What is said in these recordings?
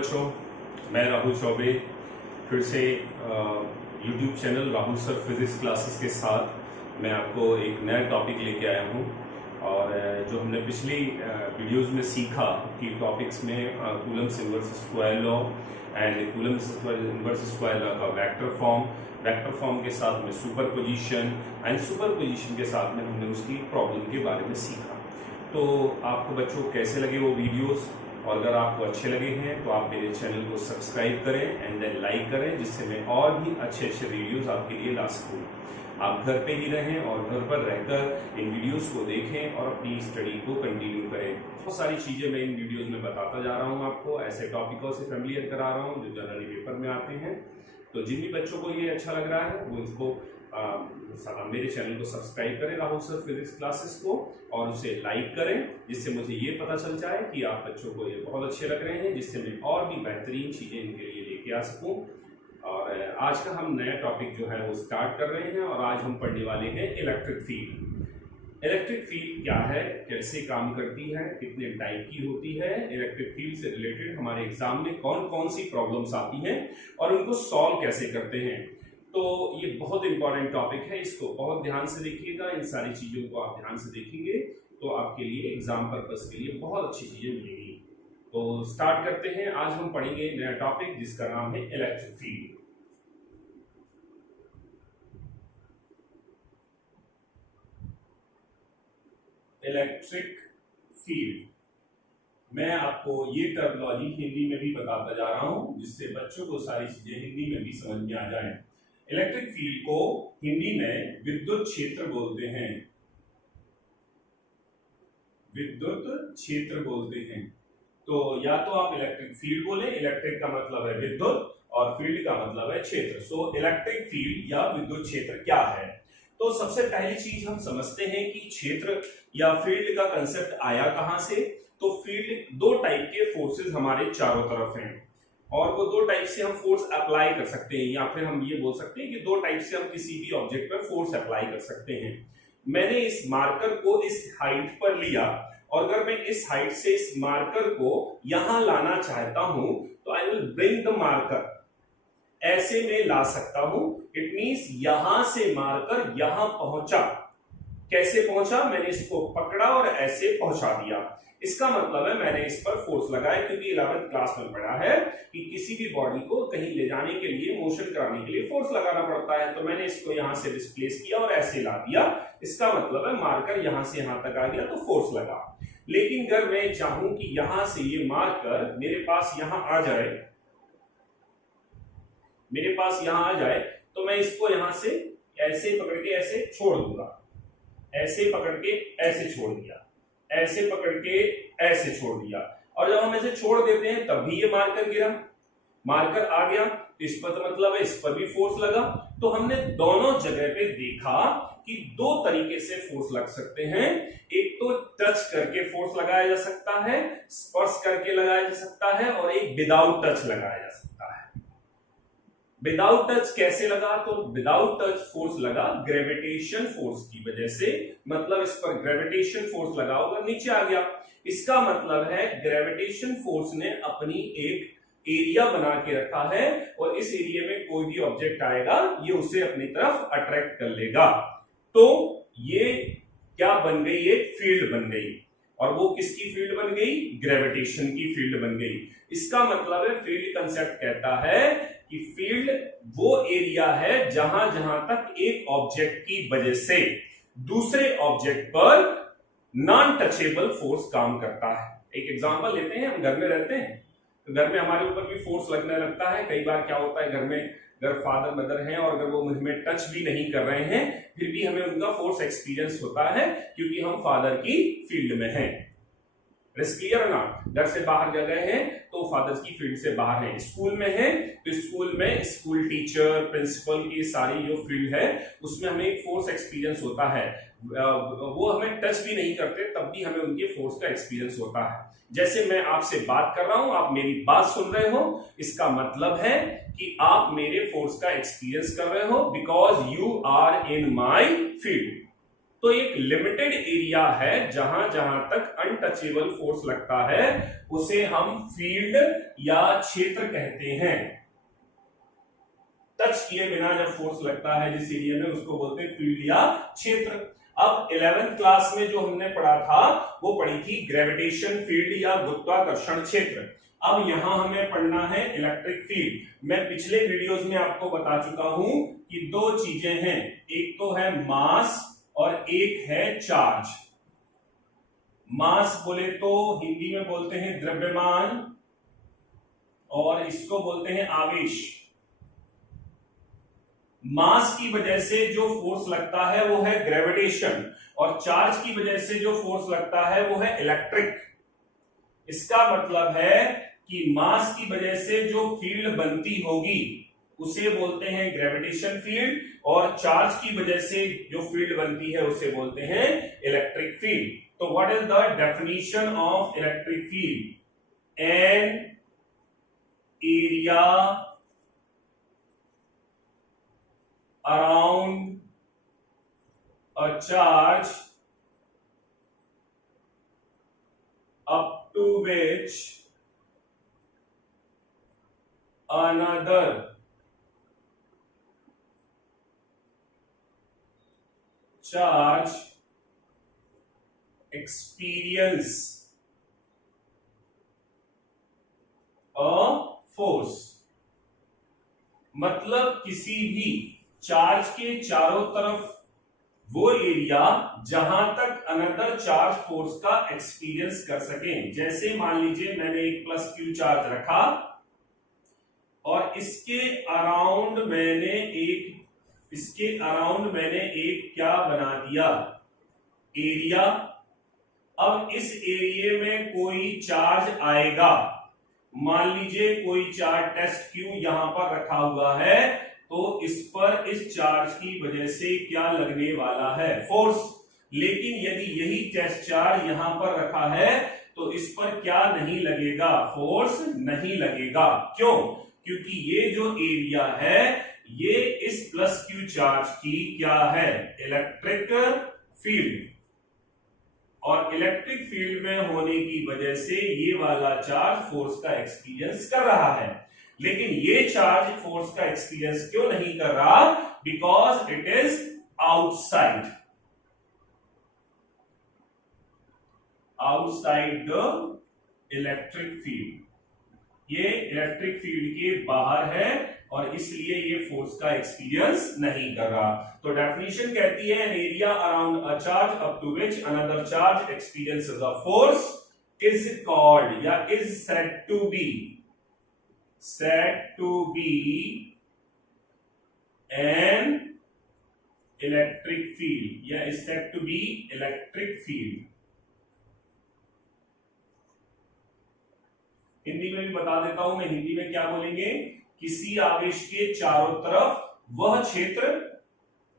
बच्चों, मैं राहुल चौबे फिर से YouTube channel Rahul sir physics classes के साथ मैं आपको एक नया टॉपिक लेके आया हूँ। और जो हमने पिछली वीडियोस में सीखा कि टॉपिक्स में Coulomb's inverse square law and Coulomb's inverse square law का वेक्टर फॉर्म के साथ में सुपरपोजिशन एंड सुपरपोजिशन के साथ में हमने उसकी प्रॉब्लम के बारे में सीखा। तो आपको बच्चों कैसे लगे वो वीडियोस, और अगर आपको अच्छे लगे हैं तो आप मेरे चैनल को सब्सक्राइब करें एंड देन लाइक करें, जिससे मैं और भी अच्छे वीडियोस आपके लिए ला सकूं। आप घर पे ही रहें और घर पर रहकर इन वीडियोस को देखें और अपनी स्टडी को कंटिन्यू करें। बहुत सारी चीजें मैं इन वीडियोस में बताता जा रहा हूं, आपको ऐसे टॉपिकों से फेमिलियर करा रहा हूं जो जनरली पेपर में आते हैं। तो जिन भी बच्चों को ये अच्छा लग रहा है वो इसको मेरे चैनल को सब्सक्राइब करें राहुल सर फिजिक्स क्लासेस को, और उसे लाइक करें, जिससे मुझे ये पता चल जाए कि आप बच्चों को ये बहुत अच्छे लग रहे हैं, जिससे मैं और भी बेहतरीन चीजें इनके लिए लेके आ सकूं। और आज का हम नया टॉपिक जो है वो स्टार्ट कर रहे हैं, और आज हम पढ़ने वाले हैं इलेक्ट्रिक फील्ड। इलेक्ट्रिक फील्ड क्या है, कैसे काम करती है, कितने टाइप की होती है, इलेक्ट्रिक फील्ड से रिलेटेड हमारे एग्जाम में कौन कौन सी प्रॉब्लम्स आती हैं और उनको सॉल्व कैसे करते हैं। तो ये बहुत इंपॉर्टेंट टॉपिक है, इसको बहुत ध्यान से देखिएगा। इन सारी चीजों को आप ध्यान से देखेंगे तो आपके लिए एग्जाम पर्पस के लिए बहुत अच्छी चीजें मिलेंगी। तो स्टार्ट करते हैं। आज हम पढ़ेंगे नया टॉपिक जिसका नाम है इलेक्ट्रिक फील्ड। इलेक्ट्रिक फील्ड, मैं आपको ये टर्मिनोलॉजी हिंदी में भी बताता जा रहा हूं, जिससे बच्चों को सारी चीजें हिंदी में भी समझ में आ जाए। इलेक्ट्रिक फील्ड को हिंदी में विद्युत क्षेत्र बोलते हैं। विद्युत क्षेत्र बोलते हैं। तो या तो आप इलेक्ट्रिक फील्ड बोले, इलेक्ट्रिक का मतलब है विद्युत और फील्ड का मतलब है क्षेत्र। सो इलेक्ट्रिक फील्ड या विद्युत क्षेत्र क्या है? तो सबसे पहली चीज हम समझते हैं कि क्षेत्र या फील्ड का कंसेप्ट आया कहां से। तो फील्ड दो टाइप के फोर्सेस हमारे चारों तरफ हैं, और वो दो टाइप से हम फोर्स अप्लाई कर सकते हैं, या फिर हम ये बोल सकते हैं कि दो टाइप से हम किसी भी ऑब्जेक्ट पर फोर्स अप्लाई कर सकते हैं। मैंने इस मार्कर को इस हाइट पर लिया, और अगर मैं इस हाइट से इस मार्कर को यहां लाना चाहता हूं तो I will bring the marker, ऐसे में ला सकता हूं। इट मींस यहां से मार्कर यहां पहुंचा। कैसे पहुंचा? मैंने इसको पकड़ा और ऐसे पहुंचा दिया। इसका मतलब है मैंने इस पर फोर्स लगाया, क्योंकि 11th क्लास में पढ़ा है कि किसी भी बॉडी को कहीं ले जाने के लिए, मोशन कराने के लिए फोर्स लगाना पड़ता है। तो मैंने इसको यहां से डिस्प्लेस किया और ऐसे ला दिया। इसका मतलब है मार्कर यहां से यहां तक आ गया तो फोर्स लगा। लेकिन अगर मैं चाहूं कि यहां से ये मार्कर मेरे पास यहां आ जाए, तो मैं इसको यहां से ऐसे पकड़ के ऐसे छोड़ दूंगा। ऐसे पकड़ के ऐसे छोड़ दिया, ऐसे पकड़ के ऐसे छोड़ दिया, और जब हम ऐसे छोड़ देते हैं तब भी ये मार्कर गिरा, मार्कर आ गया। तो इस पर तो मतलब है इस पर भी फोर्स लगा। तो हमने दोनों जगह पे देखा कि दो तरीके से फोर्स लग सकते हैं। एक तो टच करके फोर्स लगाया जा सकता है, स्पर्श करके लगाया जा सकता है, और एक विदाउट टच लगाया जा सकता है। विदाउट टच कैसे लगा? तो विदाउट टच फोर्स लगा ग्रेविटेशन फोर्स की वजह से, मतलब इस पर ग्रेविटेशन फोर्स लगा होगा, नीचे आ गया। इसका मतलब है ग्रेविटेशन फोर्स ने अपनी एक एरिया बना के रखा है, और इस एरिया में कोई भी ऑब्जेक्ट आएगा ये उसे अपनी तरफ अट्रैक्ट कर लेगा। तो ये क्या बन गई? एक फील्ड बन गई। और वो किसकी फील्ड बन गई? ग्रेविटेशन की फील्ड बन गई। इसका मतलब है फील्ड कंसेप्ट कहता है कि फील्ड वो एरिया है जहां जहां तक एक ऑब्जेक्ट की वजह से दूसरे ऑब्जेक्ट पर नॉन टचेबल फोर्स काम करता है। एक एग्जांपल लेते हैं, हम घर में रहते हैं तो घर में हमारे ऊपर भी फोर्स लगने लगता है। कई बार क्या होता है, घर में अगर फादर मदर हैं और अगर वो मुझ में टच भी नहीं कर रहे हैं, फिर भी हमें उनका फोर्स एक्सपीरियंस होता है, क्योंकि हम फादर की फील्ड में हैं। क्लियर ना? घर से बाहर जगह है तो फादर्स की फील्ड से बाहर है। स्कूल में है तो स्कूल में स्कूल टीचर, प्रिंसिपल की सारी जो फील्ड है उसमें हमें एक फोर्स एक्सपीरियंस होता है। वो हमें टच भी नहीं करते तब भी हमें उनके फोर्स का एक्सपीरियंस होता है। जैसे मैं आपसे बात कर रहा हूं, आप मेरी बात सुन रहे हो, इसका मतलब है कि आप मेरे फोर्स का एक्सपीरियंस कर रहे हो, because you are in my field. तो एक लिमिटेड एरिया है जहां जहां तक अनटचेबल फोर्स लगता है उसे हम फील्ड या क्षेत्र कहते हैं। टच किए बिना जब फोर्स लगता है जिस एरिया में उसको बोलते हैं फील्ड या क्षेत्र। अब 11th क्लास में जो हमने पढ़ा था वो पढ़ी थी ग्रेविटेशन फील्ड या गुरुत्वाकर्षण क्षेत्र। अब यहां हमें पढ़ना है इलेक्ट्रिक फील्ड। मैं पिछले वीडियोस में आपको बता चुका हूं कि दो चीजें हैं, एक तो है मास और एक है चार्ज। मास बोले तो हिंदी में बोलते हैं द्रव्यमान और इसको बोलते हैं आवेश। मास की वजह से जो फोर्स लगता है वो है ग्रेविटेशन और चार्ज की वजह से जो फोर्स लगता है वो है इलेक्ट्रिक। इसका मतलब है कि मास की वजह से जो फील्ड बनती होगी उसे बोलते हैं ग्रेविटेशन फील्ड और चार्ज की वजह से जो फील्ड बनती है उसे बोलते हैं इलेक्ट्रिक फील्ड। तो what is the definition of electric field? An area around a charge up to which another charge experience a force। मतलब किसी भी चार्ज के चारों तरफ वो एरिया जहां तक अनदर चार्ज फोर्स का एक्सपीरियंस कर सके। जैसे मान लीजिए मैंने एक प्लस क्यू चार्ज रखा और इसके अराउंड मैंने एक क्या बना दिया, एरिया। अब इस एरिया में कोई चार्ज आएगा, मान लीजिए कोई चार्ज टेस्ट क्यू यहां पर रखा हुआ है तो इस पर इस चार्ज की वजह से क्या लगने वाला है, फोर्स। लेकिन यदि यही टेस्ट चार्ज यहां पर रखा है तो इस पर क्या नहीं लगेगा, फोर्स नहीं लगेगा। क्यों? क्योंकि ये जो एरिया है ये इस प्लस क्यू चार्ज की क्या है, इलेक्ट्रिक फील्ड। और इलेक्ट्रिक फील्ड में होने की वजह से ये वाला चार्ज फोर्स का एक्सपीरियंस कर रहा है। लेकिन ये चार्ज फोर्स का एक्सपीरियंस क्यों नहीं कर रहा? Because it is outside the electric field. ये इलेक्ट्रिक फील्ड के बाहर है और इसलिए ये फोर्स का एक्सपीरियंस नहीं कर रहा। तो डेफिनेशन कहती है an area around a charge up to which another charge experiences a force is called या is said to be an electric field या is said to be electric field। Hindi में भी बता देता हूं मैं, हिंदी में क्या बोलेंगे, किसी आवेश के चारों तरफ वह क्षेत्र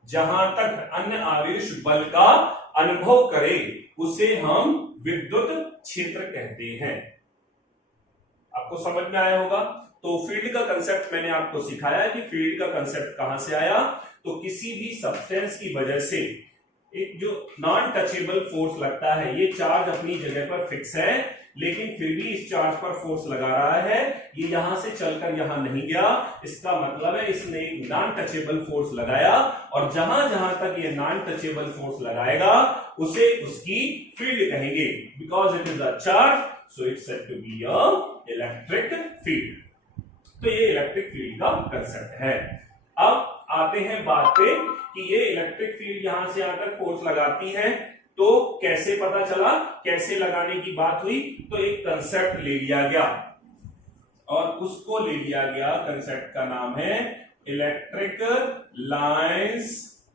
जहां तक अन्य आवेश बल का अनुभव करे उसे हम विद्युत क्षेत्र कहते हैं। आपको समझ में आया होगा। तो फील्ड का कंसेप्ट मैंने आपको सिखाया कि फील्ड का कंसेप्ट कहां से आया। तो किसी भी सब्सटेंस की वजह से एक जो नॉन टचेबल फोर्स लगता है, ये चार्ज अपनी जगह पर फिक्स है लेकिन फिर भी इस चार्ज पर फोर्स लगा रहा है, ये यहां से चलकर यहां नहीं गया, इसका मतलब है इसने एक नॉन टचेबल फोर्स लगाया और जहां जहां तक ये नॉन टचेबल फोर्स लगाएगा उसे उसकी फील्ड कहेंगे। Because it is a charge so it's said to be a electric field. तो ये इलेक्ट्रिक फील्ड का कंसेप्ट है। अब आते हैं बात पे कि ये इलेक्ट्रिक फील्ड यहां से यहां तक फोर्स लगाती है तो कैसे पता चला, कैसे लगाने की बात हुई। तो एक कंसेप्ट ले लिया गया और उसको ले लिया गया, कंसेप्ट का नाम है electric lines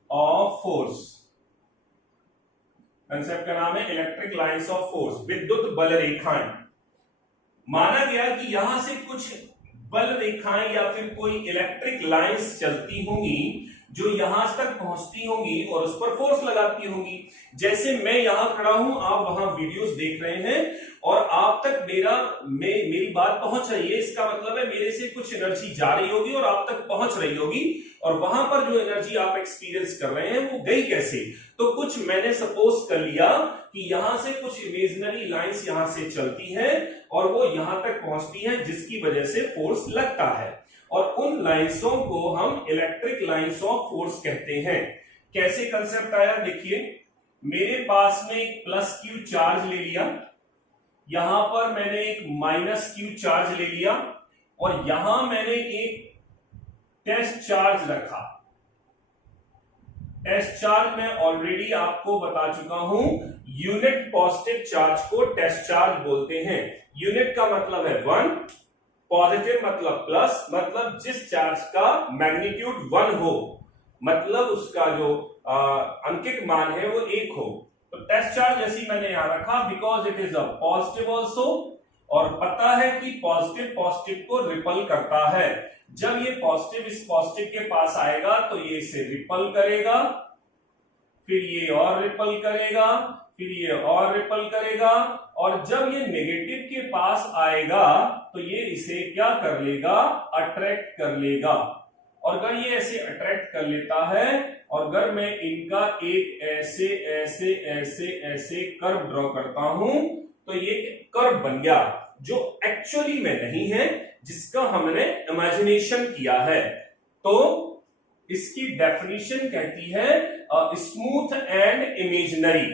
of force. Concept का नाम है इलेक्ट्रिक लाइंस ऑफ फोर्स, विद्युत बल रेखाएं। माना गया कि यहां से कुछ बल रेखाएं या फिर कोई इलेक्ट्रिक लाइंस चलती होंगी जो यहां तक पहुंचती होंगी और उस पर फोर्स लगाती होंगी। जैसे मैं यहां खड़ा हूं, आप वहां वीडियोस देख रहे हैं और आप तक मेरी बात पहुंच रही है, इसका मतलब है मेरे से कुछ एनर्जी जा रही होगी और आप तक पहुंच रही होगी और वहां पर जो एनर्जी आप एक्सपीरियंस कर रहे हैं वो गई कैसे? तो कुछ मैंने सपोज कर लिया कि यहां से कुछ इमेजिनरी लाइंस यहां से चलती हैं और वो यहां तक पहुंचती हैं, जिसकी वजह से फोर्स लगता है, और उन लाइंसों को हम इलेक्ट्रिक लाइंस ऑफ फोर्स कहते हैं। कैसे कंसेप्ट आया? देखिए, मेरे पास में एक प्लस क्यू चार्ज ले लिया, यहां पर मैंने एक माइनस क्यू चार्ज ले लिया, और यहां मैंने एक टेस्ट चार्ज रखा। टेस्ट चार्ज मैं ऑलरेडी आपको बता चुका हूं, यूनिट पॉजिटिव चार्ज को टेस्ट चार्ज बोलते हैं। यूनिट का मतलब है 1, पॉजिटिव मतलब प्लस, मतलब जिस चार्ज का मैग्नीट्यूड 1 हो, मतलब उसका जो अंकित मान है वो 1 हो। तो टेस्ट चार्ज जैसी मैंने यहां रखा, because it is a positive also, और पता है कि पॉजिटिव पॉजिटिव को रिपल करता है। जब ये पॉजिटिव इस पॉजिटिव के पास आएगा तो ये इसे रिपल करेगा, फिर ये और रिपल करेगा, फिर ये और रिपल करेगा, और जब ये नेगेटिव के पास आएगा तो ये इसे क्या कर लेगा? अट्रैक्ट कर लेगा। और अगर ये ऐसे अट्रैक्ट कर लेता है, और अगर मैं इनका एक ऐसे ऐसे ऐसे ऐसे कर्व ड्रॉ करता हूं, तो ये कर्व बन गया, जो एक्चुअली में नहीं है, जिसका हमने इमेजिनेशन किया है। तो इसकी डेफिनेशन कहती है स्मूथ एंड इमेजिनरी।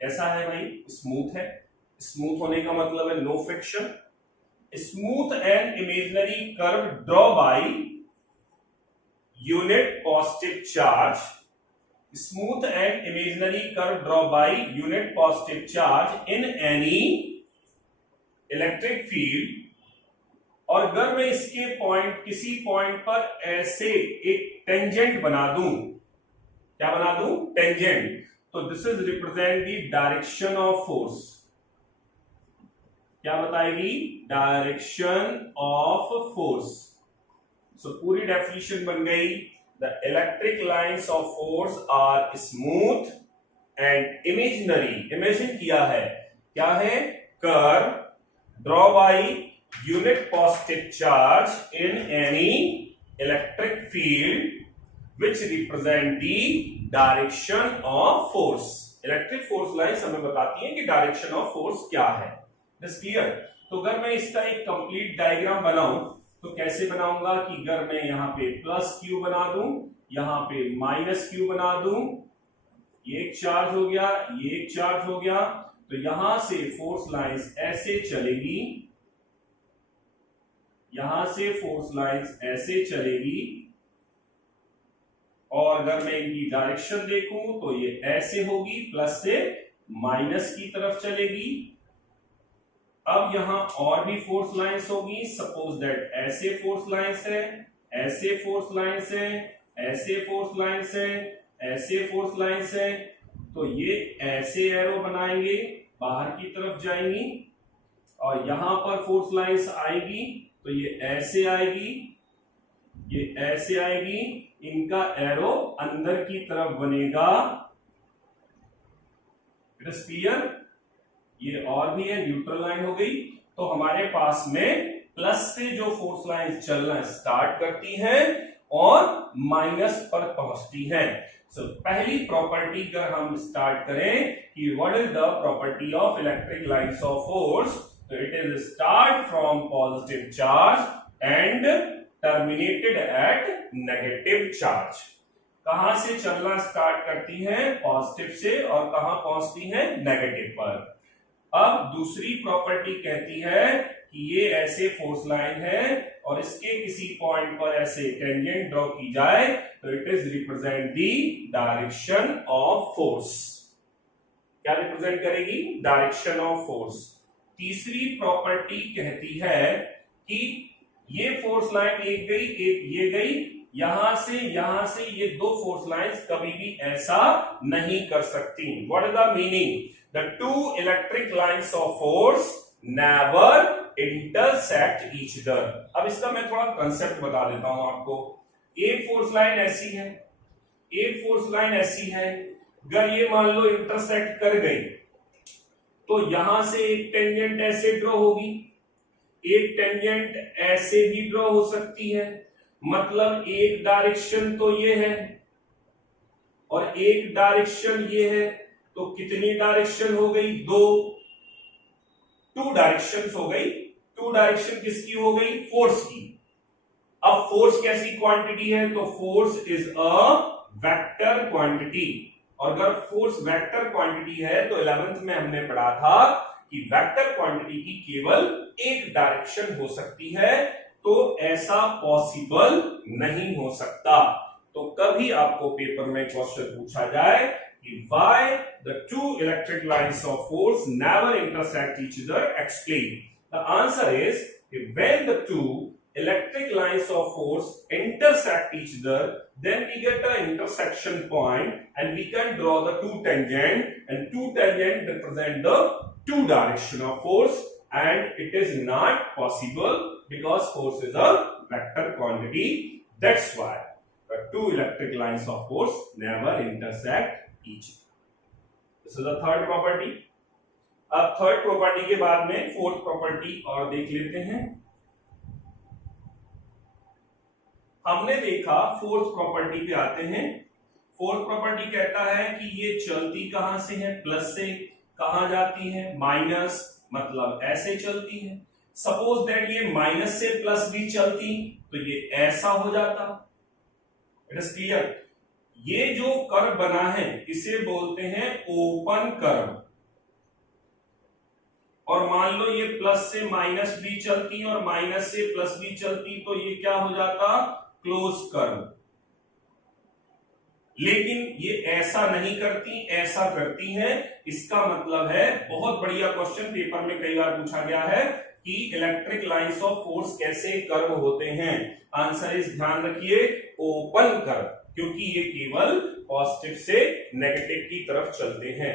ऐसा है भाई, स्मूथ है, स्मूथ होने का मतलब है no friction. Smooth and imaginary curve draw by unit positive charge. Smooth and imaginary curve draw by unit positive charge in any electric field. और अगर मैं इसके पॉइंट, किसी पॉइंट पर ऐसे एक टेंजेंट बना दूं, क्या बना दूं? टेंजेंट। तो this is represent the direction of force. क्या बताएगी? Direction of force. सो पूरी डेफिनेशन बन गई, the electric lines of force are smooth and imaginary. Imagine किया है, क्या है? Curve draw by unit positive charge in any electric field which represent the direction of force। Electric force lines हमें बताती हैं कि डायरेक्शन ऑफ फोर्स क्या है। This clear? तो अगर मैं इसका एक कंप्लीट डायग्राम बनाऊं तो कैसे बनाऊंगा कि अगर मैं यहां पे प्लस क्यू बना दूं, यहां पे माइनस क्यू बना दूं, ये एक चार्ज हो गया, ये एक चार्ज हो गया, तो यहां से फोर्स लाइंस ऐसे चलेगी, यहां से फोर्स लाइंस ऐसे चलेगी, और अगर मैं इनकी डायरेक्शन देखूं तो ये ऐसे होगी, प्लस से माइनस की तरफ चलेगी। अब यहां और भी फोर्स लाइंस होगी, सपोज दैट ऐसे फोर्स लाइंस है, ऐसे फोर्स लाइंस है, ऐसे फोर्स लाइंस है, ऐसे फोर्स लाइंस है, तो ये ऐसे एरो बनाएंगे, बाहर की तरफ जाएंगी, और यहां पर फोर्स लाइंस आएगी तो ये ऐसे आएगी, ये ऐसे आएगी, इनका एरो अंदर की तरफ बनेगा। It is clear? ये और भी है, न्यूट्रल लाइन हो गई। तो हमारे पास में प्लस से जो फोर्स लाइन चलना स्टार्ट करती हैं और माइनस पर पहुंचती हैं। सो पहली प्रॉपर्टी अगर हम स्टार्ट करें कि what is the property of electric lines of force, तो it is start from positive charge and terminated at negative charge. कहां से चलना स्टार्ट करती हैं? पॉजिटिव से, और कहां पहुंचती हैं? नेगेटिव पर। अब दूसरी प्रॉपर्टी कहती है कि ये ऐसे फोर्स लाइन है और इसके किसी पॉइंट पर ऐसे टेंजेंट ड्रॉ की जाए तो it is represent the direction of force. क्या रिप्रेजेंट करेगी? Direction of force. तीसरी प्रॉपर्टी कहती है कि ये फोर्स लाइन एक गई, एक ये गई, यहां से ये दो फोर्स लाइंस कभी भी ऐसा नहीं कर सकती। What is the meaning? The two electric lines of force never intersect each other. अब इसका मैं थोड़ा कंसेप्ट बता देता हूं आपको। एक फोर्स लाइन ऐसी है, एक फोर्स लाइन ऐसी है, अगर ये मान लो इंटरसेक्ट कर गई तो यहां से एक टेंजेंट ऐसे ड्रॉ होगी, एक टेंजेंट ऐसे भी ड्रॉ हो सकती है, मतलब एक डायरेक्शन तो ये है और एक डायरेक्शन ये है, तो कितनी डायरेक्शन हो गई? दो, टू डायरेक्शंस हो गई। टू डायरेक्शन किसकी हो गई? फोर्स की। अब फोर्स कैसी क्वांटिटी है? तो force is a vector quantity, और अगर फोर्स वेक्टर क्वांटिटी है तो 11th में हमने पढ़ा था कि वेक्टर क्वांटिटी की केवल एक डायरेक्शन हो सकती है, तो ऐसा पॉसिबल नहीं हो सकता। तो कभी आपको पेपर में क्वेश्चन पूछा जाए कि why the two electric lines of force never intersect each other, explain. The answer is when the two electric lines of force intersect each other, then we get an intersection point and we can draw the two tangent, and two tangent represent the two direction of force, and it is not possible because force is a vector quantity. That's why the two electric lines of force never intersect each other. This is the third property. अब third property के बाद में fourth property और देख लेते हैं। हमने देखा फोर्थ प्रॉपर्टी पे आते हैं। फोर्थ प्रॉपर्टी कहता है कि ये चलती कहां से है? प्लस से। कहां जाती है? माइनस, मतलब ऐसे चलती है। सपोज दैट ये माइनस से प्लस भी चलती तो ये ऐसा हो जाता। It is clear? ये जो कर्व बना है इसे बोलते हैं ओपन कर्व, और मान लो ये प्लस से माइनस भी चलती और माइनस से प्लस भी चलती तो ये क्या हो जाता? Close curve. लेकिन ये ऐसा नहीं करती, ऐसा करती हैं। इसका मतलब है, बहुत बढ़िया क्वेश्चन पेपर में कई बार पूछा गया है कि इलेक्ट्रिक लाइंस ऑफ फोर्स कैसे कर्व होते हैं। आंसर इस, ध्यान रखिए, ओपन कर्व, क्योंकि ये केवल पॉजिटिव से नेगेटिव की तरफ चलते हैं।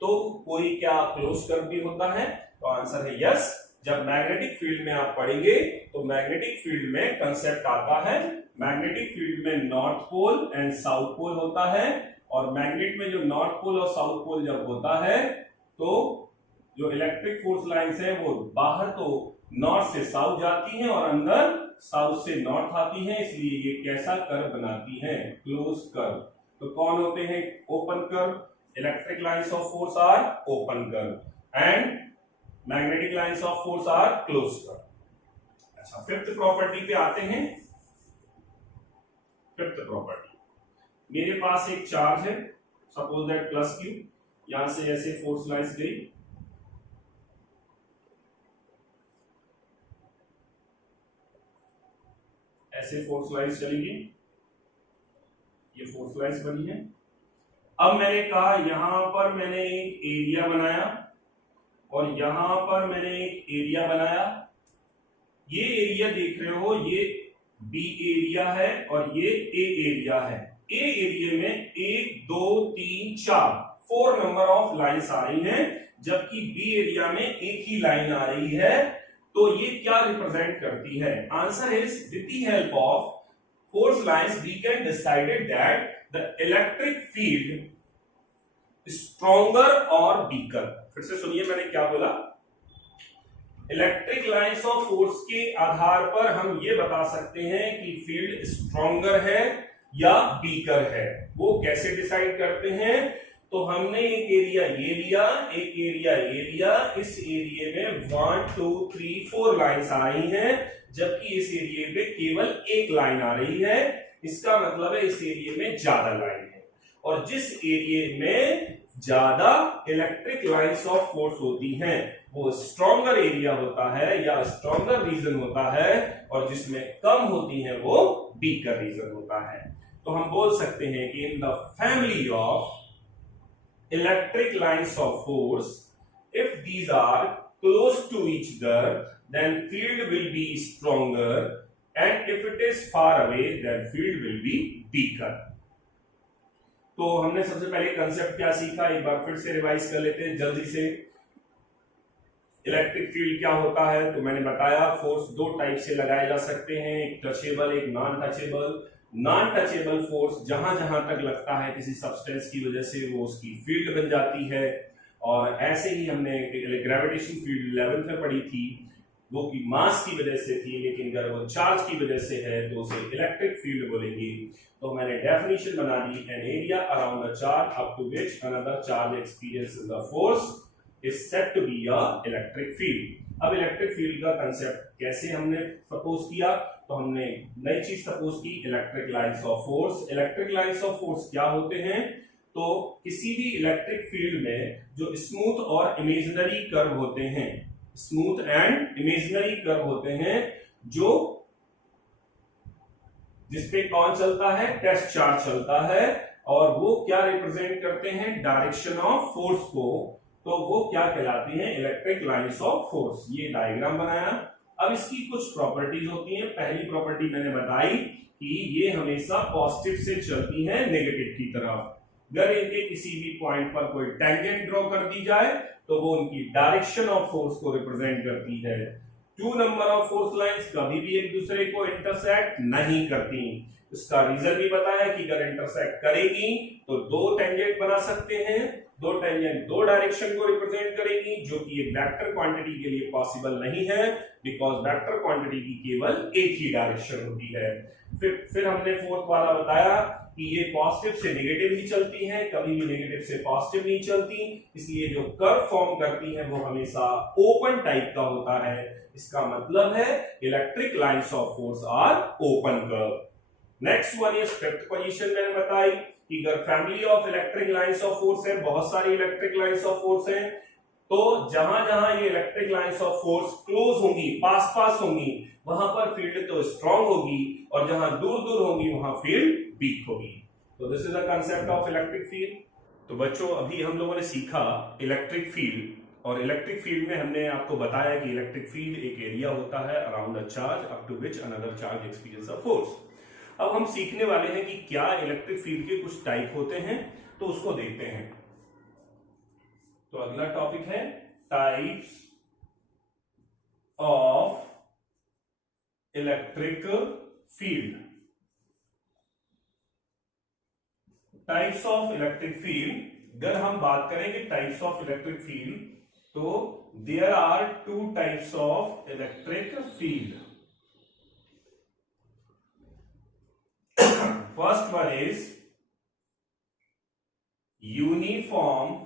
तो कोई क्या क्लोज कर्व भी होता है? तो आंसर है यस। जब मैग्नेटिक फील्ड में आप पढ़ेंगे तो मैग्नेटिक फील्ड में कंसेप्ट आता है, मैग्नेटिक फील्ड में north pole and south pole होता है, और मैग्नेट में जो नॉर्थ पोल और साउथ पोल जब होता है तो जो इलेक्ट्रिक फोर्स लाइंस है वो बाहर तो नॉर्थ से साउथ जाती हैं और अंदर साउथ से नॉर्थ आती हैं, इसलिए ये कैसा कर्व बनाती हैं? Close curve. तो कौन होते हैं open curve? Electric lines of force are open curve and magnetic lines of force are close curve. अच्छा, फिफ्थ प्रॉपर्टी पे आते हैं। फिफ्थ प्रॉपर्टी, मेरे पास एक चार्ज है, सपोज दैट प्लस क्यू, यहां से ऐसे फोर्स लाइंस गई, ऐसे फोर्स लाइंस चली गई, ये फोर्स लाइंस बनी है। अब मैंने कहा यहां पर मैंने एक एरिया बनाया और यहां पर मैंने एक एरिया बनाया। ये एरिया देख रहे हो, ये बी एरिया है और ये ए एरिया है। ए एरिया में 1 2 3 4 4 नंबर ऑफ लाइंस आ रही हैं, जबकि बी एरिया में एक ही लाइन आ रही है। तो ये क्या रिप्रेजेंट करती है? Answer is, with the help of force lines we can decided that the electric field stronger और वीकर। फिर से सुनिए मैंने क्या बोला। इलेक्ट्रिक लाइंस ऑफ फोर्स के आधार पर हम ये बता सकते हैं कि फील्ड स्ट्रॉन्गर है या वीकर है। वो कैसे डिसाइड करते हैं? तो हमने एक एरिया ये लिया, एक एरिया ये लिया, इस एरिया में 1 2 3 4 लाइंस आ रही हैं, जबकि इस एरिया पे केवल एक लाइन आ रही है। इसका मतलब है इस एरिया में ज्यादा लाइन है, और जिस एरिया में ज्यादा इलेक्ट्रिक लाइंस ऑफ फोर्स होती हैं वो स्ट्रॉन्गर एरिया होता है या स्ट्रॉन्गर रीजन होता है, और जिसमें कम होती हैं वो वीकर रीजन होता है। तो हम बोल सकते हैं कि in the family of electric lines of force, if these are close to each other then field will be stronger, and if it is far away then field will be weaker. तो हमने सबसे पहले concept क्या सीखा, एक बार फिर से revise कर लेते हैं जल्दी से। इलेक्ट्रिक फील्ड क्या होता है? तो मैंने बताया फोर्स दो टाइप से लगाए जा सकते हैं, एक टचेबल, एक non touchable. Non touchable force जहां जहां तक लगता है किसी सब्सटेंस की वजह से वो उसकी फील्ड बन जाती है, और ऐसे ही हमने ग्रेविटेशन फील्ड 11th में पढ़ी थी। वो की मास की वजह से थी, लेकिन अगर वो चार्ज की वजह से है तो उसे इलेक्ट्रिक फील्ड बोलेंगे। तो मैंने डेफिनेशन बना दी, an area around a charge up to which another charge experiences the force is said to be a electric field. अब इलेक्ट्रिक फील्ड का कंसेप्ट कैसे हमने सपोज किया, तो हमने नई चीज सपोज की, electric lines of force. Electric lines of force क्या होते हैं, तो किसी भी इलेक्ट्रिक फील्ड में जो स्मूथ और इमेजिनरी कर्व होते हैं, स्मूथ एंड इमेजिनरी कर्व होते हैं, जो जिसपे कौन चलता है, टेस्ट चार्ज चलता है, और वो क्या रिप्रेजेंट करते हैं, डायरेक्शन ऑफ फोर्स को, तो वो क्या कहलाती हैं, इलेक्ट्रिक लाइंस ऑफ फोर्स। ये डायग्राम बनाया। अब इसकी कुछ प्रॉपर्टीज होती हैं। पहली प्रॉपर्टी मैंने बताई कि ये हमेशा पॉजिटिव से चलती हैं नेगेटिव की तरफ। अगर इनके किसी भी पॉइंट पर कोई टेंजेंट ड्रॉ कर दी जाए तो वो उनकी डायरेक्शन ऑफ फोर्स को रिप्रेजेंट करती है। Two number of force lines कभी भी एक दूसरे को इंटरसेक्ट नहीं करती। इसका रीजन भी बताया कि अगर इंटरसेक्ट करेगी तो दो टेंजेंट बना सकते हैं, दो टेंजेंट दो डायरेक्शन को रिप्रेजेंट करेगी, जो कि एक वेक्टर क्वांटिटी के लिए पॉसिबल नहीं है, बिकॉज वेक्टर क्वांटिटी की केवल एक ही डायरेक्शन होती है। फिर हमने फोर्थ वाला बताया कि ये पॉजिटिव से नेगेटिव ही चलती हैं, कभी भी नेगेटिव से पॉजिटिव नहीं चलती, इसलिए जो कर्व फॉर्म करती है वो हमेशा ओपन टाइप का होता है। इसका मतलब है electric lines of force are open curve. Next one is fifth position मैंने बताई कि अगर family of electric lines of force है, बहुत सारी इलेक्ट्रिक लाइंस ऑफ फोर्स हैं, तो जहां जहां ये electric lines of force close होंगी, पास पास होंगी, वहां पर फील्ड तो स्ट्रांग होगी, और जहां दूर दूर होंगी वहां फील्ड वीक होगी। तो this is the concept of electric field. तो बच्चों अभी हम लोगों ने सीखा इलेक्ट्रिक फील्ड, और इलेक्ट्रिक फील्ड में हमने आपको बताया कि इलेक्ट्रिक फील्ड एक एरिया होता है around a charge up to which another charge experience a force. अब हम सीखने वाले हैं कि क्या इलेक्ट्रिक फील्ड के कुछ टाइप होते हैं, तो उसको देखते हैं। तो अगला टॉपिक है types of electric field. Types of electric field, अगर हम बात करें कि टाइप्स ऑफ इलेक्ट्रिक फील्ड, तो there are two types of electric field. First one is uniform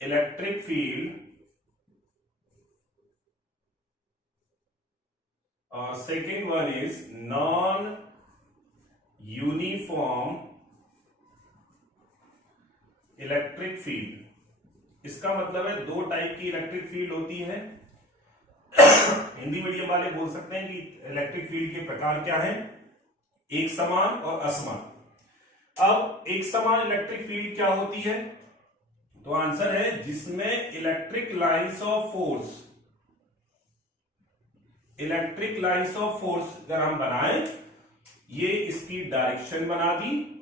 electric field, और second one is non uniform electric field. इसका मतलब है दो टाइप की इलेक्ट्रिक फील्ड होती है। हिंदी मीडियम वाले बोल सकते हैं कि इलेक्ट्रिक फील्ड के प्रकार क्या हैं, एक समान और असमान। अब एक समान इलेक्ट्रिक फील्ड क्या होती है, तो आंसर है जिसमें electric lines of force, electric lines of force अगर हम बनाएं, ये इसकी डायरेक्शन बना दी,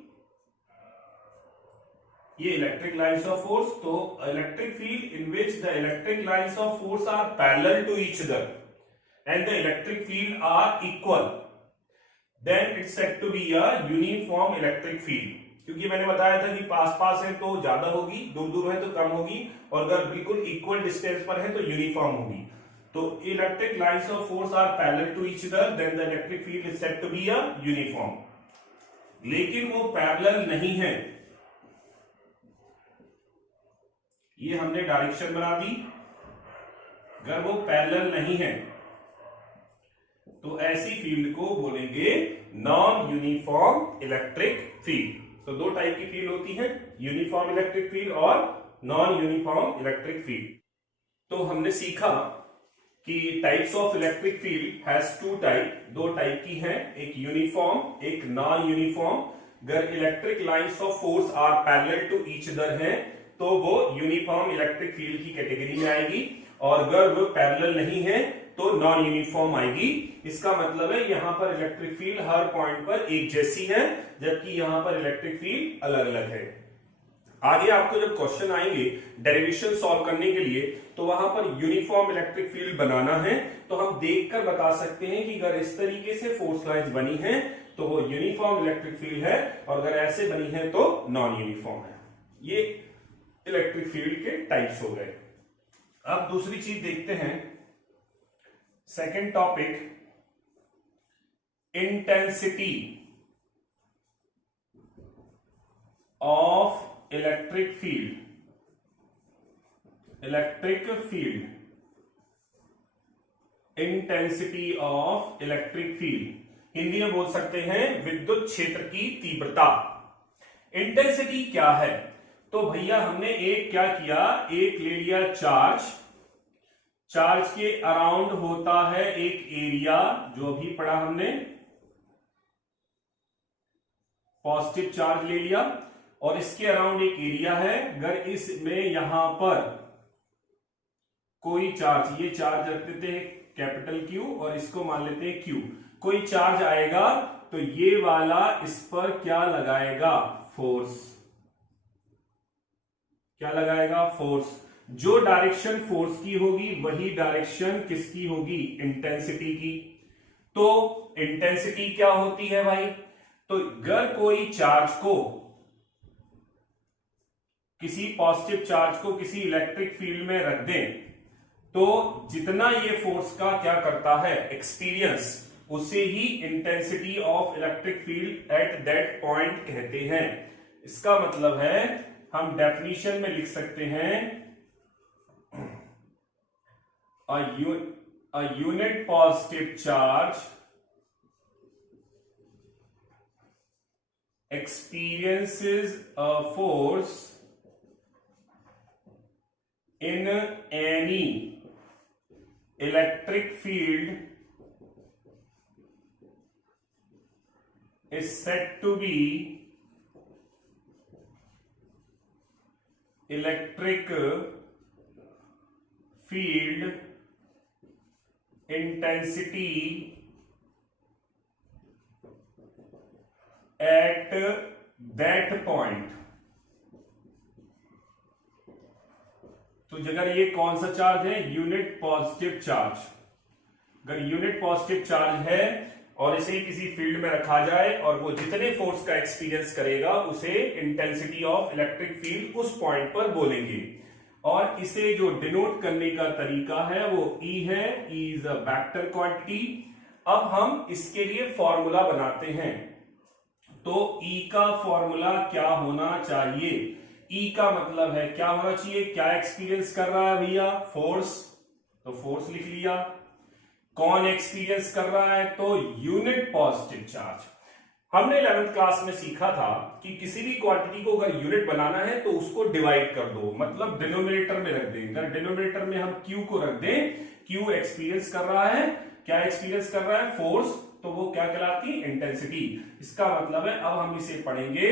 ये इलेक्ट्रिक लाइंस ऑफ फोर्स। तो electric field in which the electric lines of force are parallel to each other and the electric field are equal, then it's said to be a uniform electric field. क्योंकि मैंने बताया था कि पास पास है तो ज्यादा होगी, दूर दूर है तो कम होगी, और अगर बिल्कुल इक्वल डिस्टेंस पर है तो यूनिफॉर्म होगी। तो electric lines of force are parallel to each other, then the electric field is said to be a uniform. लेकिन वो पैरेलल नहीं है, ये हमने डायरेक्शन बना दी। अगर वो पैरेलल नहीं है तो ऐसी फील्ड को बोलेंगे नॉन यूनिफॉर्म इलेक्ट्रिक फील्ड। तो दो टाइप की फील्ड होती है, यूनिफॉर्म इलेक्ट्रिक फील्ड और नॉन यूनिफॉर्म इलेक्ट्रिक फील्ड। तो हमने सीखा कि types of electric field has two type, दो टाइप की हैं, एक यूनिफॉर्म एक नॉन यूनिफॉर्म। अगर electric lines of force are parallel to each other हैं तो वो यूनिफॉर्म इलेक्ट्रिक फील्ड की कैटेगरी में आएगी, और अगर वो पैरेलल नहीं है तो नॉन यूनिफॉर्म आएगी। इसका मतलब है यहां पर इलेक्ट्रिक फील्ड हर पॉइंट पर एक जैसी है, जबकि यहां पर इलेक्ट्रिक फील्ड अलग अलग है। आगे आपको जब क्वेश्चन आएंगे डेरिवेशन सॉल्व करने के लिए, तो वहां पर यूनिफॉर्म इलेक्ट्रिक फील्ड बनाना है, तो हम देखकर बता सकते हैं कि अगर इस तरीके से फोर्स लाइंस बनी है तो वो यूनिफॉर्म इलेक्ट्रिक फील्ड है, और अगर ऐसे बनी है तो नॉन यूनिफॉर्म है। ये इलेक्ट्रिक फील्ड के टाइप्स हो गए। अब दूसरी चीज देखते हैं, second topic, intensity of electric field. Electric field, intensity of electric field, Hindi में बोल सकते हैं विद्युत क्षेत्र की तीव्रता। इंटेंसिटी क्या है? तो भैया हमने एक क्या किया, एक ले लिया चार्ज, चार्ज के अराउंड होता है एक एरिया, जो भी पढ़ा हमने, पॉजिटिव चार्ज ले लिया, और इसके अराउंड एक एरिया है। अगर इसमें यहां पर कोई चार्ज, ये चार्ज रख देते हैं कैपिटल क्यू और इसको मान लेते हैं क्यू, कोई चार्ज आएगा तो ये वाला इस पर क्या लगाएगा, फोर्स। क्या लगाएगा, फोर्स। जो डायरेक्शन फोर्स की होगी वही डायरेक्शन किसकी होगी, इंटेंसिटी की। तो इंटेंसिटी क्या होती है भाई, तो अगर कोई चार्ज को, किसी पॉजिटिव चार्ज को किसी इलेक्ट्रिक फील्ड में रख दें, तो जितना ये फोर्स का क्या करता है, एक्सपीरियंस, उसे ही intensity of electric field at that point कहते हैं। इसका मतलब है हम डेफिनेशन में लिख सकते हैं, a unit positive charge experiences a force in any electric field is said to be electric field intensity at that point। तो अगर ये कौन सा चार्ज है, यूनिट पॉजिटिव चार्ज, अगर यूनिट पॉजिटिव चार्ज है और इसे किसी फील्ड में रखा जाए और वो जितने फोर्स का एक्सपीरियंस करेगा उसे इंटेंसिटी ऑफ इलेक्ट्रिक फील्ड उस पॉइंट पर बोलेंगे। और इसे जो डिनोट करने का तरीका है वो E है, E is a vector quantity. अब हम इसके लिए फॉर्मूला बनाते हैं, तो E का फॉर्मूला क्या होना चाहिए, E का मतलब है क्या होना चाहिए, क्या एक्सपीरियंस कर रहा है भैया, फोर्स, तो फोर्स लिख लिया। कौन एक्सपीरियंस कर रहा है, तो यूनिट पॉजिटिव चार्ज। हमने 11th क्लास में सीखा था कि किसी भी क्वांटिटी को अगर यूनिट बनाना है तो उसको डिवाइड कर दो, मतलब डिनोमिनेटर में रख दें। अगर डिनोमिनेटर में हम Q को रख दें, Q एक्सपीरियंस कर रहा है, क्या एक्सपीरियंस कर रहा है, फोर्स, तो वो क्या कहलाती है, इंटेंसिटी। इसका मतलब है अब हम इसे पढ़ेंगे,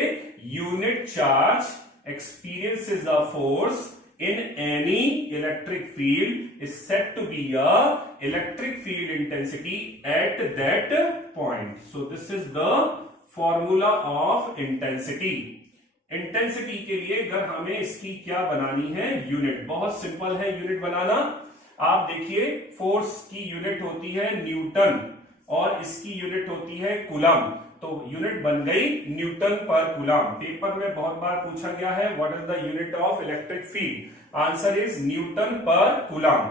unit charge experiences a force in any electric field is said to be a electric field intensity at that point। So this is the formula of intensity। Intensity के लिए अगर हमें इसकी क्या बनानी है, यूनिट, बहुत सिंपल है यूनिट बनाना। आप देखिए फोर्स की यूनिट होती है न्यूटन और इसकी यूनिट होती है कूलम, तो यूनिट बन गई न्यूटन पर कूलम। पेपर में बहुत बार पूछा गया है what is the unit of electric field, answer is Newton per coulomb.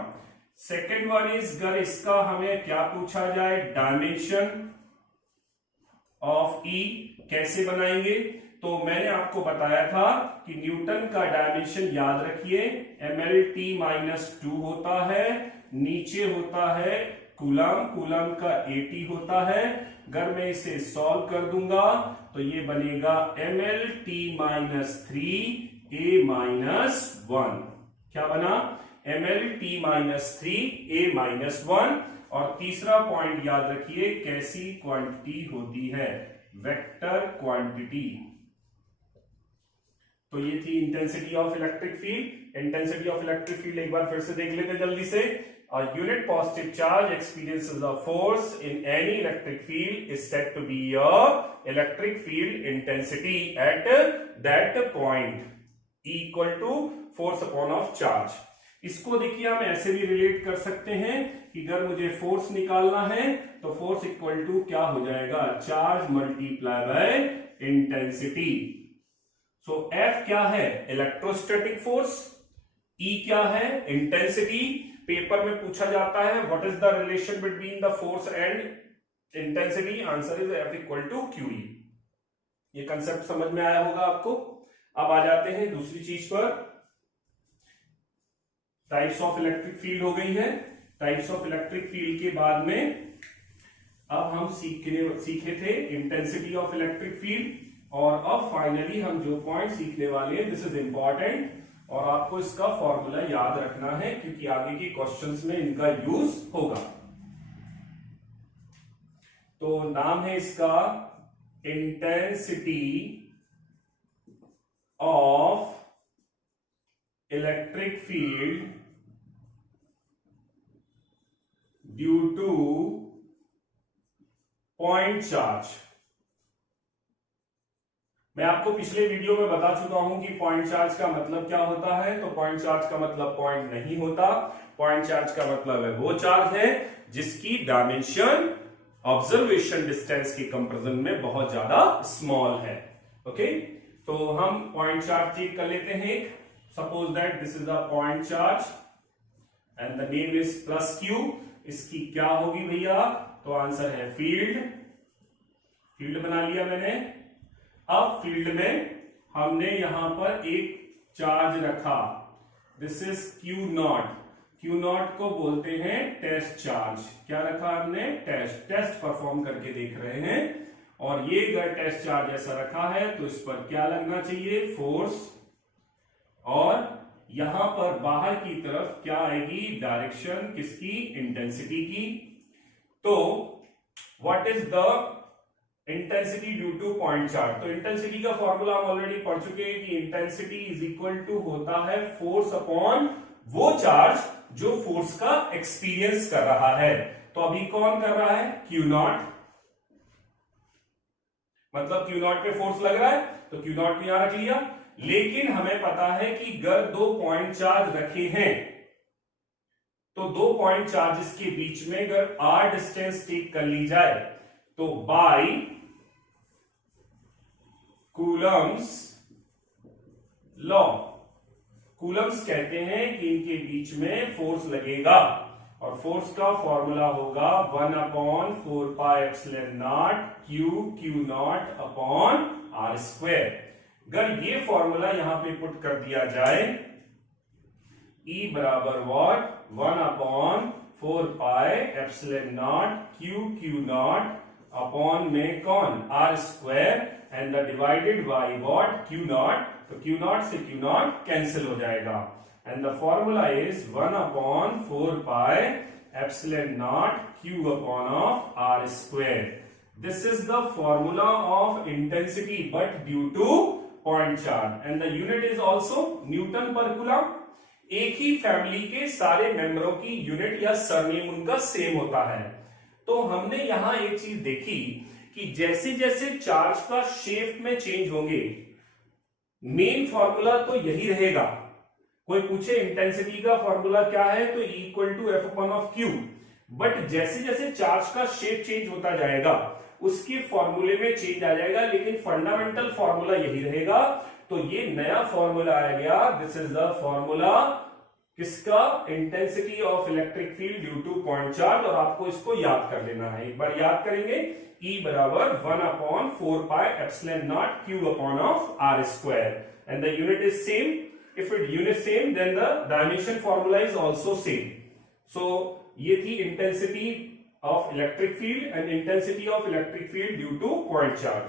Second one is, अगर इसका हमें क्या पूछा जाए, डायमेंशन ऑफ E कैसे बनाएंगे, तो मैंने आपको बताया था कि न्यूटन का डायमेंशन याद रखिए, mlt-2 होता है, नीचे होता है कूलम, कूलम का 80 होता है। अगर मैं इसे सॉल्व कर दूंगा तो ये बनेगा mlt-3a-1, क्या बना, mlt-3a-1। और तीसरा पॉइंट याद रखिए, कैसी क्वांटिटी होती है, वेक्टर क्वांटिटी। तो ये थी intensity of electric field. Intensity of electric field एक बार फिर से देख लेते जल्दी से। A unit positive charge experiences a force in any electric field is said to be a electric field intensity at that point, equal to force upon of charge। इसको देखिए हम ऐसे भी रिलेट कर सकते हैं कि अगर मुझे फोर्स निकालना है तो फोर्स इक्वल टू क्या हो जाएगा, charge multiply by intensity. So F क्या है, इलेक्ट्रोस्टैटिक फोर्स, ई क्या है? इंटेंसिटी। पेपर में पूछा जाता है what is the relation between the force and intensity, answer is F equal to QE। ये कंसेप्ट समझ में आया होगा आपको। अब आ जाते हैं दूसरी चीज पर। टाइप्स ऑफ इलेक्ट्रिक फील्ड हो गई है। टाइप्स ऑफ इलेक्ट्रिक फील्ड के बाद में अब हम सीखे थे इंटेंसिटी ऑफ इलेक्ट्रिक फील्ड, और अब फाइनली हम जो पॉइंट सीखने वाले हैं, दिस इज इंपॉर्टेंट, और आपको इसका फॉर्मूला याद रखना है क्योंकि आगे के क्वेश्चंस में इनका यूज होगा। तो नाम है इसका intensity of electric field due to point charge. मैं आपको पिछले वीडियो में बता चुका हूं कि पॉइंट चार्ज का मतलब क्या होता है। तो पॉइंट चार्ज का मतलब पॉइंट नहीं होता। पॉइंट चार्ज का मतलब है वो चार्ज है जिसकी डायमेंशन ऑब्जर्वेशन डिस्टेंस के कंपैरिजन में बहुत ज्यादा स्मॉल है। ओके, तो हम पॉइंट चार्ज चेक कर लेते हैं। Suppose that this is a point charge and the name is plus Q. इसकी क्या होगी भैया? तो आंसर है फील्ड। फील्ड बना लिया मैंने। अब फील्ड में हमने यहां पर एक चार्ज रखा, this is Q not. Q not को बोलते हैं टेस्ट चार्ज। क्या रखा हमने? टेस्ट परफॉर्म करके देख रहे हैं, और ये अगर टेस्ट चार्ज ऐसा रखा है तो इस पर क्या लगना चाहिए? फोर्स। और यहां पर बाहर की तरफ क्या आएगी? डायरेक्शन किसकी? इंटेंसिटी की। तो what is the intensity due to point charge? तो इंटेंसिटी का फॉर्मूला हम ऑलरेडी पढ़ चुके हैं कि इंटेंसिटी इज इक्वल टू होता है फोर्स अपॉन वो चार्ज जो फोर्स का एक्सपीरियंस कर रहा है। तो अभी कौन कर रहा है? Q not. मतलब क्यू नॉट पे फोर्स लग रहा है तो क्यू नॉट भी यहां रख लिया। लेकिन हमें पता है कि अगर दो पॉइंट चार्ज रखे हैं तो दो पॉइंट चार्जेस के बीच में अगर r डिस्टेंस टेक कर ली जाए तो बाय कूलम्स लॉ, कूलम्स कहते हैं कि इनके बीच में फोर्स लगेगा, और फोर्स का फॉर्मूला होगा 1/4πε0 Q not upon r square. अगर ये फॉर्मूला यहां पे पुट कर दिया जाए, E बराबर वॉट? 1/4πε0 Q नॉट अपॉन में कौन? r square, and the divided by what? Q naught. तो Q नॉट से Q नॉट कैंसिल हो जाएगा, and the formula is 1/4πε0 Q upon of r square. This is the formula of intensity but due to point charge, and the unit is also newton per coulomb. एक ही family के सारे मेंबरों की unit या surname उनका same होता है। तो हमने यहां एक चीज देखी कि जैसे जैसे चार्ज का शेप में चेंज होंगे, मेन फॉर्मूला तो यही रहेगा। कोई पूछे इंटेंसिटी का फॉर्मूला क्या है, तो E equal to F upon of Q। But जैसे जैसे चार्ज का शेप चेंज होता जाएगा उसके फॉर्मूले में चेंज आ जाएगा, लेकिन फंडामेंटल फॉर्मूला यही रहेगा। तो ये नया फॉर्मूला आ गया, दिस इज द फॉर्मूला किसका? Intensity of electric field due to point charge, और आपको इसको याद कर लेना है। एक बार याद करेंगे, E बराबर 1/4πε0 Q upon of r square, and the unit is same. If it unit same then the dimension formula is also same. So ये थी intensity of electric field and intensity of electric field due to point charge.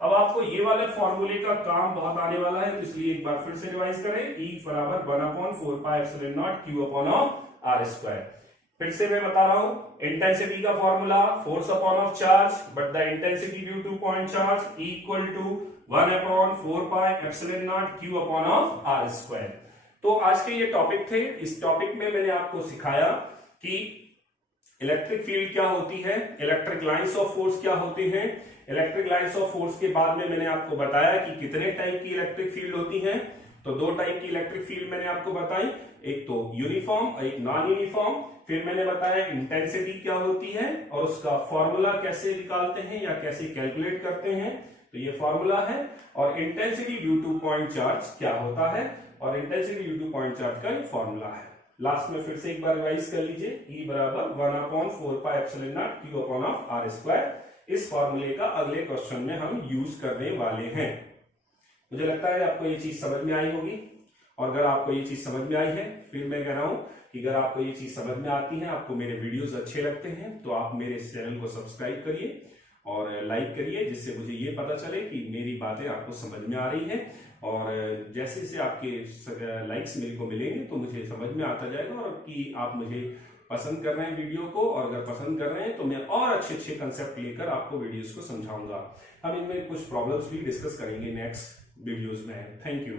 अब आपको ये वाले फॉर्मूले का काम बहुत आने वाला है, तो इसलिए एक बार फिर से रिवाइज करें। E बराबर 1/4πε0 Q upon of r square. फिर से मैं बता रहा हूं, इंटेंसिटी का formula force upon of charge, but the intensity due to point charge E equal to 1/4πε0 Q upon of r square. तो आज के ये टॉपिक थे। इस टॉपिक में मैंने आपको सिखाया कि इलेक्ट्रिक फील्ड क्या होती है, इलेक्ट्रिक लाइंस ऑफ फोर्स क्या होती हैं। इलेक्ट्रिक लाइंस ऑफ फोर्स के बाद में मैंने आपको बताया कि कितने टाइप की इलेक्ट्रिक फील्ड होती हैं। तो दो टाइप की इलेक्ट्रिक फील्ड मैंने आपको बताई, एक तो यूनिफॉर्म और एक नॉन यूनिफॉर्म। फिर मैंने बताया इंटेंसिटी क्या होती है और उसका फॉर्मूला कैसे निकालते हैं या कैसे कैलकुलेट करते हैं। तो ये फॉर्मूला है। और intensity due to point charge क्या होता है, और intensity due to point charge का ये फॉर्मूला है। लास्ट में फिर से एक बार रिवाइज कर लीजिए, E बराबर 1/4πε0 Q/r²। इस फॉर्मूले का अगले क्वेश्चन में हम यूज करने वाले हैं। मुझे लगता है आपको ये चीज समझ में आई होगी, और अगर आपको ये चीज समझ में आई है, फिर मैं कह रहा हूं कि अगर आपको ये चीज समझ में आती है, आपको मेरे वीडियोस अच्छे लगते हैं, तो आप मेरे इस चैनल को सब्सक्राइब करिए और लाइक करिए, जिससे मुझे ये पता चले कि मेरी बातें आपको समझ में आ रही हैं। और जैसे जैसे आपके लाइक्स मेरे को मिलेंगे तो मुझे समझ में आता जाएगा और कि आप मुझे पसंद कर रहे हैं वीडियो को, और अगर पसंद कर रहे हैं तो मैं और अच्छे अच्छे कंसेप्ट लेकर आपको वीडियोस को समझाऊंगा। हम इनमें कुछ प्रॉब्लम्स भी डिस्कस करेंगे नेक्स्ट वीडियोस में। Thank you.